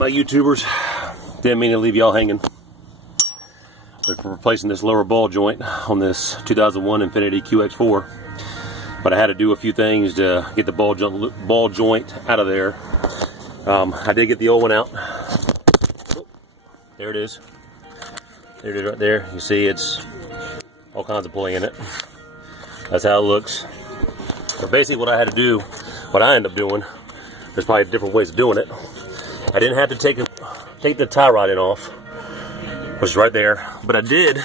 My YouTubers, didn't mean to leave y'all hanging. We're replacing this lower ball joint on this 2001 Infiniti qx4, but I had to do a few things to get the ball joint out of there. I did get the old one out. Oh, there it is. There it is right there. You see it's all kinds of pulley in it. That's how it looks. So basically what I had to do, what I ended up doing, there's probably different ways of doing it. I didn't have to take the tie rod in off, which is right there, but I did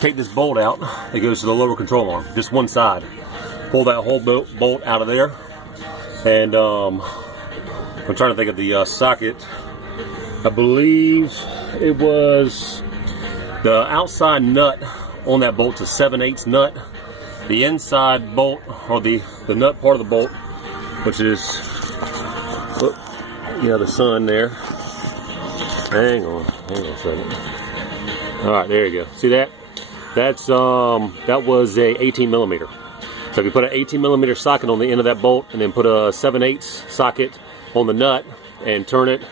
take this bolt out that goes to the lower control arm, just one side. Pull that whole bolt out of there, and I'm trying to think of the socket. I believe it was the outside nut on that bolt's a 7/8 nut. The inside bolt, or the nut part of the bolt, which is, you know, the sun there. Hang on a second. All right, there you go. See that? That's that was a 18 millimeter. So if you put an 18 millimeter socket on the end of that bolt, and then put a 7/8 socket on the nut and turn it,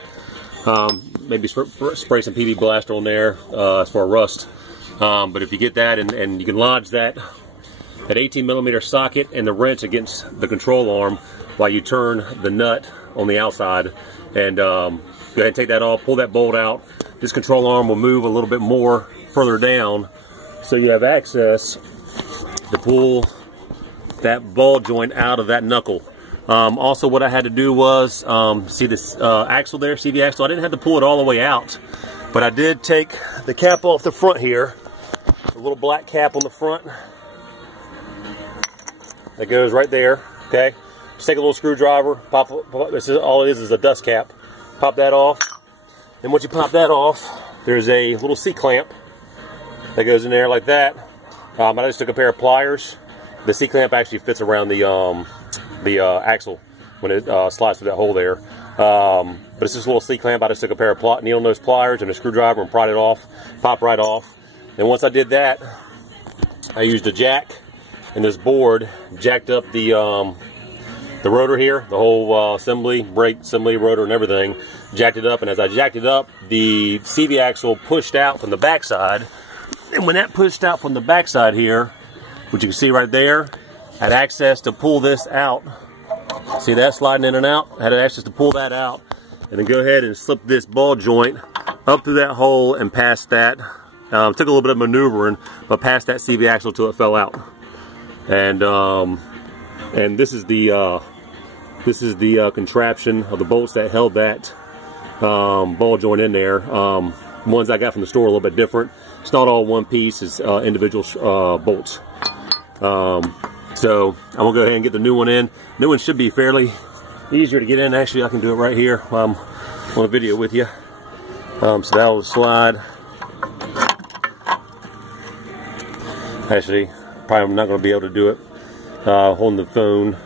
maybe spray some PV blaster on there as for rust. But if you get that and you can lodge that 18 millimeter socket and the wrench against the control arm while you turn the nut on the outside, and go ahead and take that off, pull that bolt out. This control arm will move a little bit more further down, so you have access to pull that ball joint out of that knuckle. Also what I had to do was, see this axle there, CV axle, I didn't have to pull it all the way out, but I did take the cap off the front here, a little black cap on the front that goes right there, okay? Just take a little screwdriver, pop, this is all it is a dust cap. Pop that off, and once you pop that off, there's a little C-clamp that goes in there like that. I just took a pair of pliers. The C-clamp actually fits around the axle when it slides through that hole there. But it's just a little C-clamp. I just took a pair of needle nose pliers and a screwdriver and pried it off, pop right off. And once I did that, I used a jack and this board, jacked up the rotor here, the whole assembly, brake assembly, rotor and everything, jacked it up, and as I jacked it up, the CV axle pushed out from the backside, and when that pushed out from the backside here, which you can see right there, I had access to pull this out. See that sliding in and out? I had access to pull that out, and then go ahead and slip this ball joint up through that hole and past that. Took a little bit of maneuvering, but past that CV axle till it fell out. And this is the contraption of the bolts that held that ball joint in there. Ones I got from the store are a little bit different. It's not all one piece, it's individual bolts. So I'm gonna go ahead and get the new one in. New one should be fairly easier to get in. Actually, I can do it right here while I'm on a video with you. So that will slide. Actually, probably not gonna be able to do it holding the phone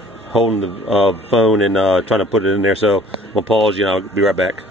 and trying to put it in there, so I'm gonna pause you and I'll be right back.